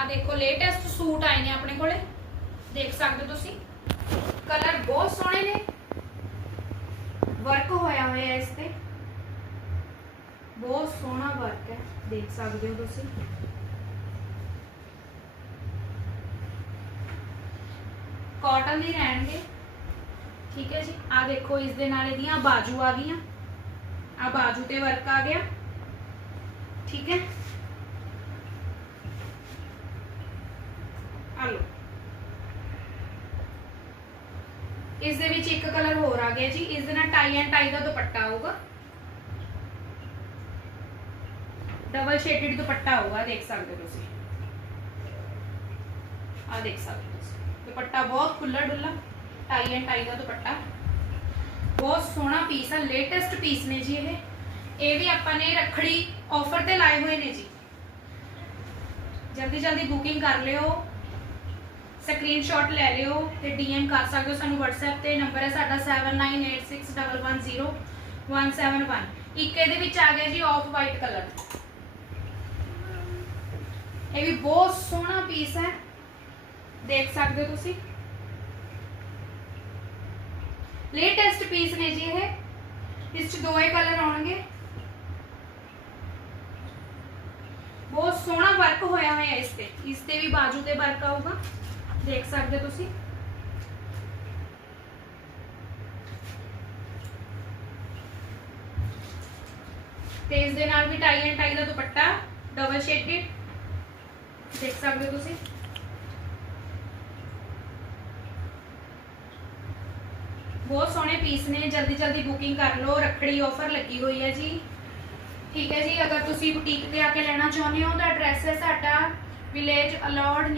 ਆ ਦੇਖੋ latest suit ਆਏ ਨੇ ਆਪਣੇ ਕੋਲੇ। ਦੇਖ ਸਕਦੇ ਹੋ ਤੁਸੀਂ। ਕਲਰ ਬਹੁਤ ਸੋਹਣੇ ਨੇ। ਵਰਕ ਹੋਇਆ ਹੋਇਆ ਹੈ ਇਸ ਤੇ। ਬਹੁਤ ਸੋਹਣਾ ਵਰਕ ਹੈ, ਦੇਖ ਸਕਦੇ ਹੋ ਤੁਸੀਂ। ਕਾਟਨ ਦੀ ਰਹਿਣਗੇ। ਠੀਕ ਹੈ ਜੀ। ਆ ਦੇਖੋ ਇਸ ਦੇ ਨਾਲ ਇਹਦੀਆਂ ਬਾਜੂ ਆ ਗਈਆਂ। ਆ ਬਾਜੂ ਤੇ ਵਰਕ ਆ ਗਿਆ। ਠੀਕ ਹੈ। ਆ ਲਓ ਇਸ ਦੇ ਵਿੱਚ ਇੱਕ ਕਲਰ ਹੋਰ ਆ ਗਿਆ ਜੀ। ਇਸ ਦੇ ਨਾਲ ਟਾਈ ਐਂਡ ਟਾਈ ਦਾ ਦੁਪੱਟਾ ਆਊਗਾ। ਡਬਲ ਸ਼ੇਡਡ ਦੁਪੱਟਾ ਆਊਗਾ ਦੇਖ ਸਕਦੇ ਹੋ ਤੁਸੀਂ। ਆ ਦੇਖ ਸਕਦੇ ਹੋ ਤੁਸੀਂ। ਦੁਪੱਟਾ ਬਹੁਤ ਖੁੱਲਾ ਡੁੱਲਾ ਟਾਈ ਐਂਡ ਟਾਈ ਦਾ ਦੁਪੱਟਾ। ਬਹੁਤ ਸੋਹਣਾ ਪੀਸ ਆ ਲੇਟੈਸਟ ਪੀਸ ਨੇ ਜੀ ਇਹ। ਇਹ ਵੀ ਆਪਾਂ ਨੇ ਰੱਖੜੀ ਆਫਰ ਤੇ ਲਾਏ ਹੋਏ ਨੇ ਜੀ। ਜਲਦੀ ਜਲਦੀ ਬੁਕਿੰਗ ਕਰ ਲਿਓ। ਸਕਰੀਨਸ਼ਾਟ ਲੈ ਲਿਓ ਤੇ ਡੀਐਮ ਕਰ ਸਕਦੇ ਹੋ ਸਾਨੂੰ WhatsApp ਤੇ ਨੰਬਰ ਹੈ ਸਾਡਾ 7986110171 ਇੱਕ ਇਹਦੇ ਵਿੱਚ ਆ ਗਿਆ ਜੀ ਆਫ ਵਾਈਟ ਕਲਰ ਇਹ ਵੀ ਬਹੁਤ ਸੋਹਣਾ ਪੀਸ ਹੈ। ਦੇਖ ਸਕਦੇ ਹੋ ਤੁਸੀਂ। ਲੇਟੈਸਟ ਪੀਸ ਨੇ ਜੀ ਇਹ। ਇਸ ਚ ਦੋਏ ਕਲਰ ਆਉਣਗੇ। ਬਹੁਤ ਸੋਹਣਾ ਵਰਕ ਹੋਇਆ ਹੋਇਆ ਇਸ ਤੇ। ਇਸ ਤੇ ਵੀ ਬਾਜੂ ਤੇ ਵਰਕ ਆਊਗਾ। ਦੇਖ ਸਕਦੇ ਹੋ ਤੁਸੀਂ। ਤੇ ਇਸ ਦੇ ਨਾਲ ਵੀ ਟਾਈ ਐਂਡ ਟਾਈ ਦਾ ਦੁਪੱਟਾ ਡਬਲ ਸ਼ੇਡਡ ਦੇਖ ਸਕਦੇ ਹੋ ਤੁਸੀਂ। ਬਹੁਤ ਸੋਹਣੇ ਪੀਸ ਨੇ, ਜਲਦੀ ਜਲਦੀ ਬੁਕਿੰਗ ਕਰ ਲਓ। ਰੱਖੜੀ ਆਫਰ ਲੱਗੀ ਹੋਈ ਹੈ ਜੀ। ਠੀਕ ਹੈ ਜੀ, ਅਗਰ ਤੁਸੀਂ ਬੁਟੀਕ ਤੇ ਆ ਕੇ ਲੈਣਾ ਚਾਹੁੰਦੇ ਹੋ ਤਾਂ ਐਡਰੈਸ ਹੈ ਸਾਡਾ। ਵਿਲੇਜ ਅਲੌਡ